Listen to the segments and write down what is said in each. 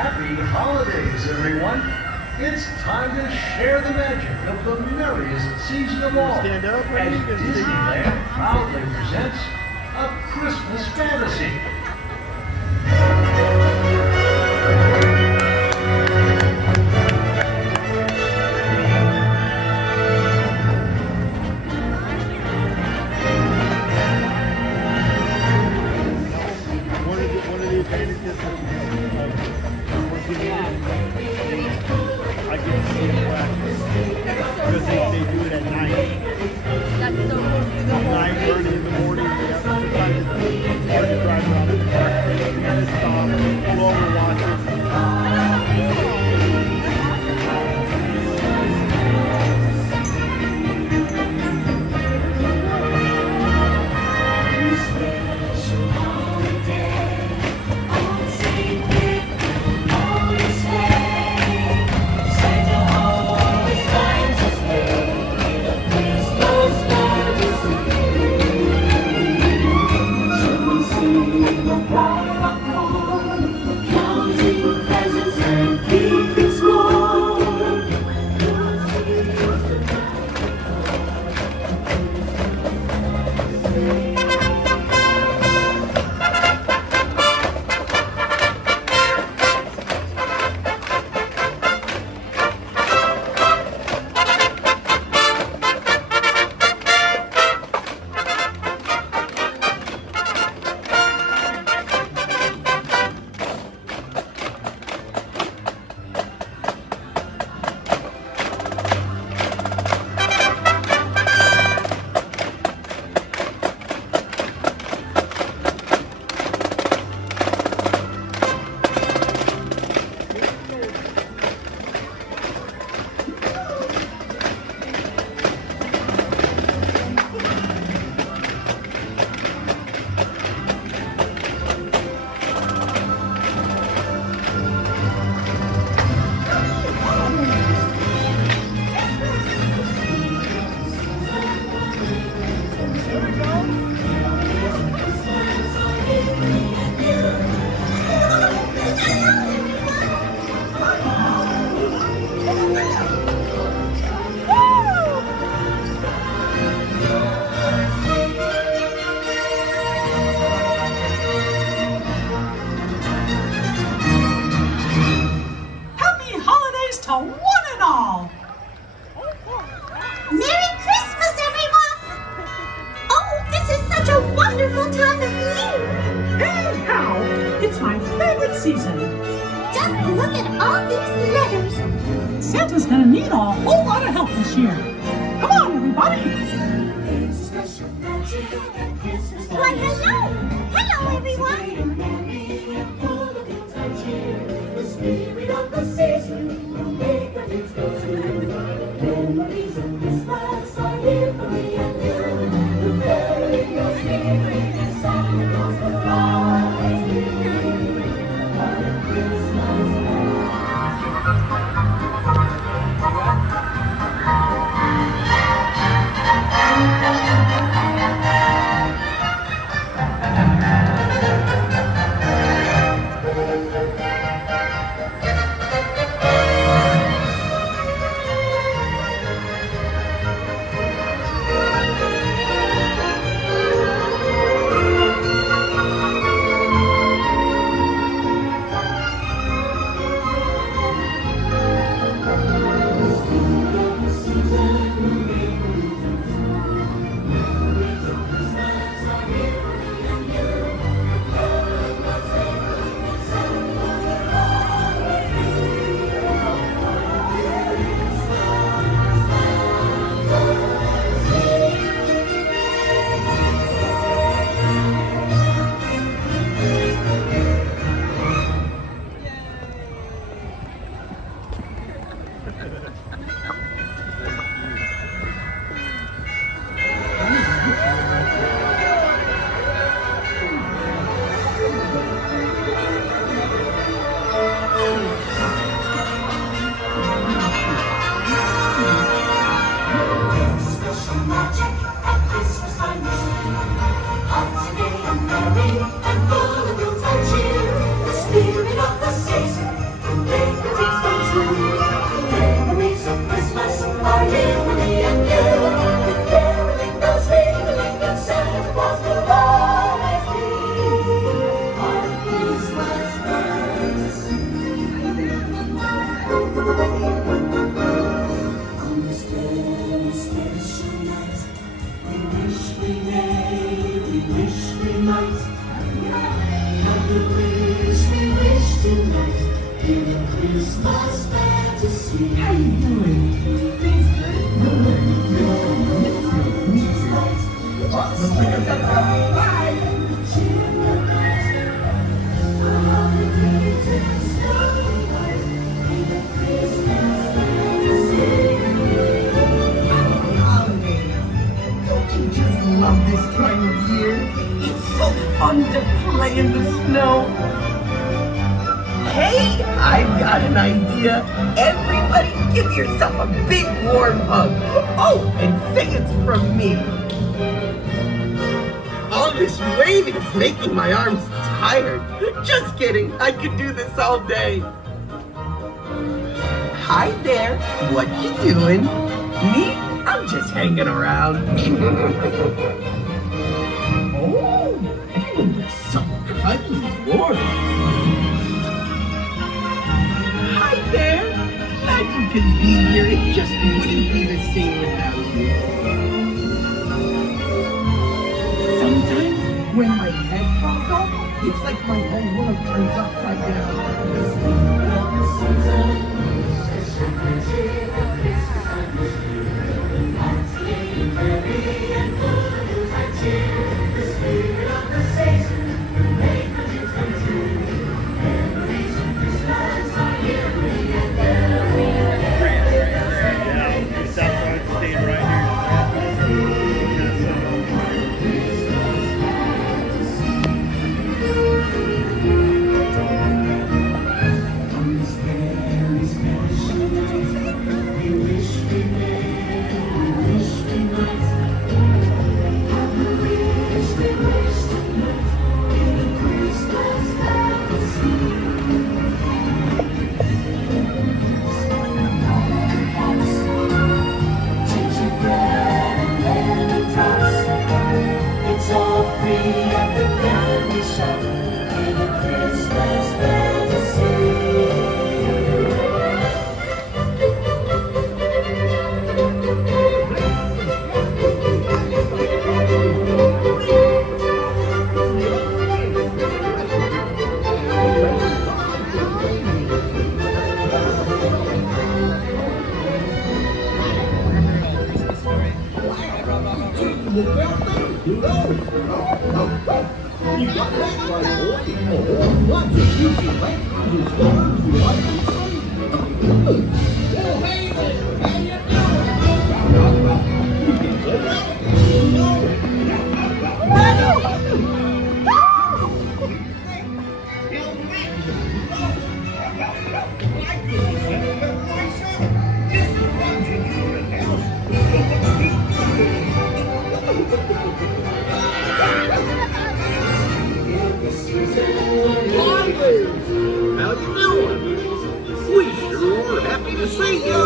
Happy holidays, everyone. It's time to share the magic of the merriest season of all. Stand up, as Disneyland proudly presents A Christmas Fantasy. One of the advantages of working in, I get to see it practice because they do it at night. That's so cool. 9:30 in the morning. Sometimes it's hard to drive around in the park. You gotta stop, pull over, watch it. Season. Just look at all these letters. Santa's gonna need a whole lot of help this year. Come on, everybody. Why, hello. Hello, everyone. How you doing? Don't you just love this time of year? It's so fun to play in the snow. Hey, I've got an idea. Everybody give yourself a big warm hug. Oh, and say it's from me. All this waving is making my arms tired. Just kidding, I could do this all day. Hi there, what you doing? Me? I'm just hanging around. Oh, you look so cuddly warm. Hi there. Glad you can be here. It just wouldn't be the same without you. Sometimes when my head falls off, it's like my whole world turns upside down. How you doing? We sure are happy to see you.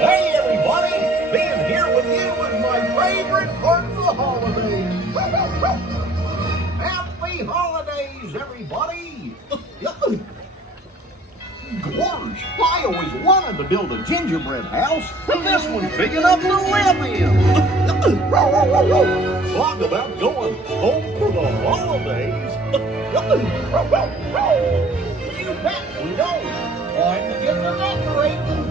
Hey everybody, being here with you is my favorite part of the holidays. Happy holidays, everybody. Gorge, I always wanted to build a gingerbread house, and this one's big enough to live in. Talk about going home for the holidays. You bet we don't. Time to get to decorating.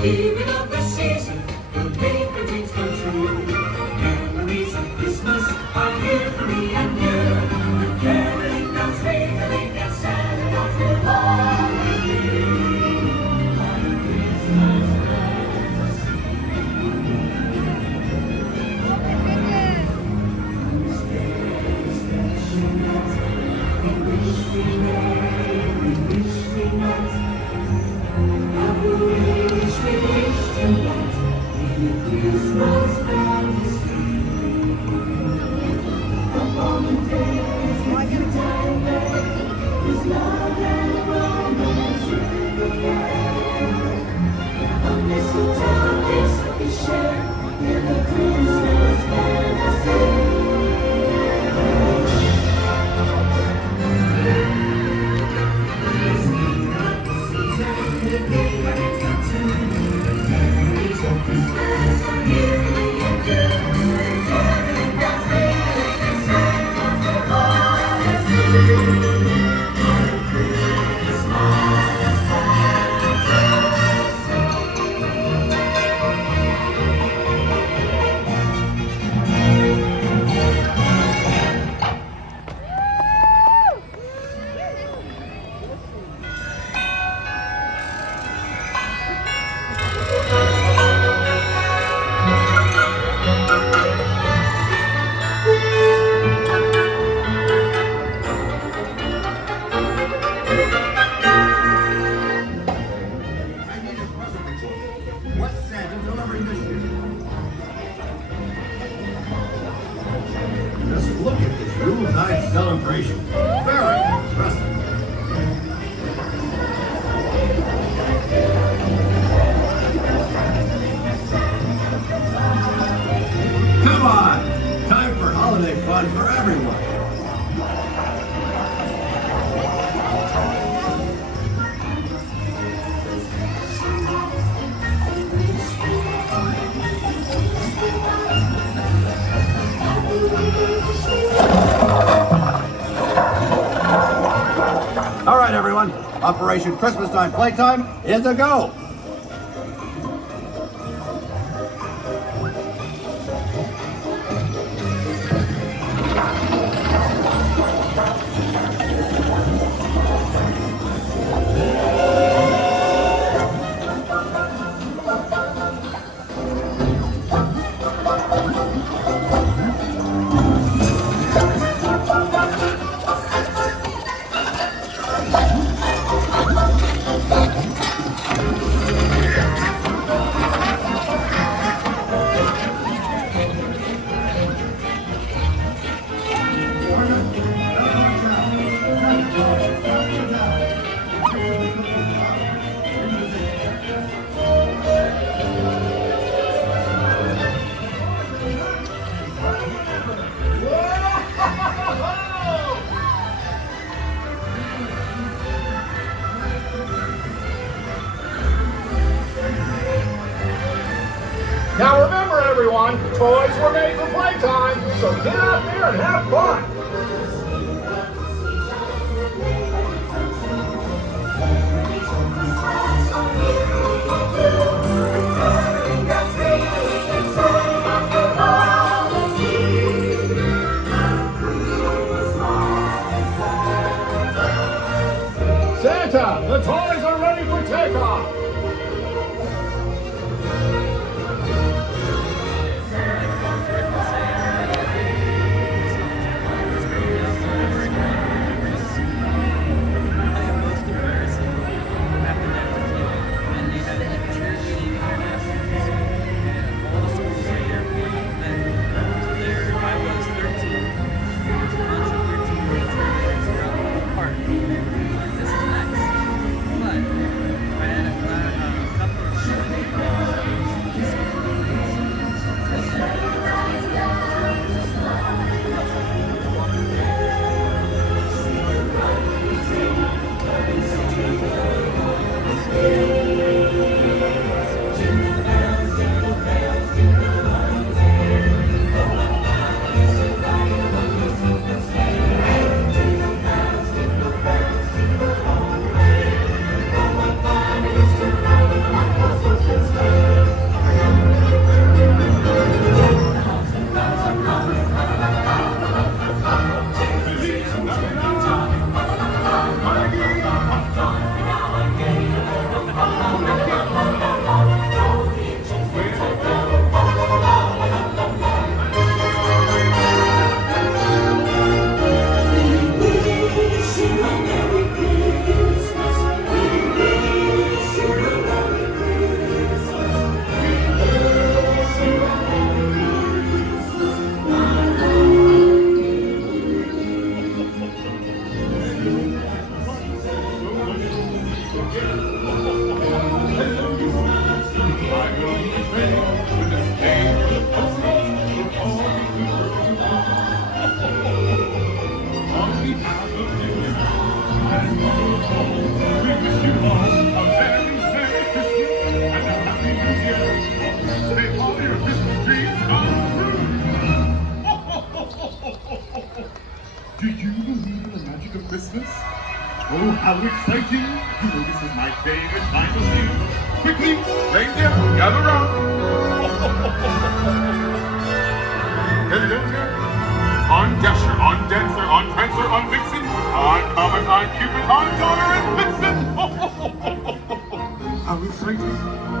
spirit of the season will make the dreams come true. Memories of Christmas are yearly and year. Caroling bells ringing and Santa Claus will always be. Merry Christmas, What's Santa delivering this year? Just look at this Yuletide celebration. Very impressive. Come on! Time for holiday fun for everyone. All right, everyone. Operation Christmas Time Playtime is a go. Now remember, everyone, toys were made for playtime, so get out there and have fun. Santa, the toys are ready for takeoff. Christmas? Oh, how exciting! You know this is my favorite time of year. Quickly, reindeer, gather round. Hello there. On Dasher, on Dancer, on Prancer, on Vixen, on Comet, on Cupid, on Donner and Blitzen. How exciting!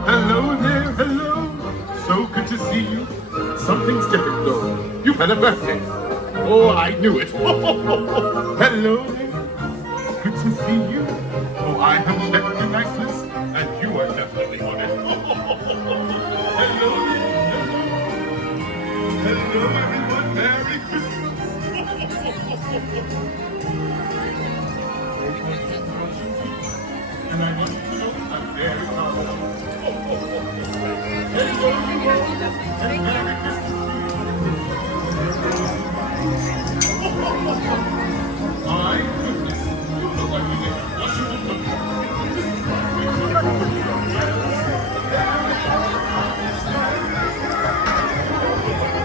Hello there, hello. So good to see you. Something's different though. You've had a birthday. Oh, I knew it. Hello there. Good to see you. Oh, I have checked your nice list, and you are definitely on it. Hello there, hello. Hello everyone, Merry Christmas. And I want you to know I'm very proud of you. Hello, and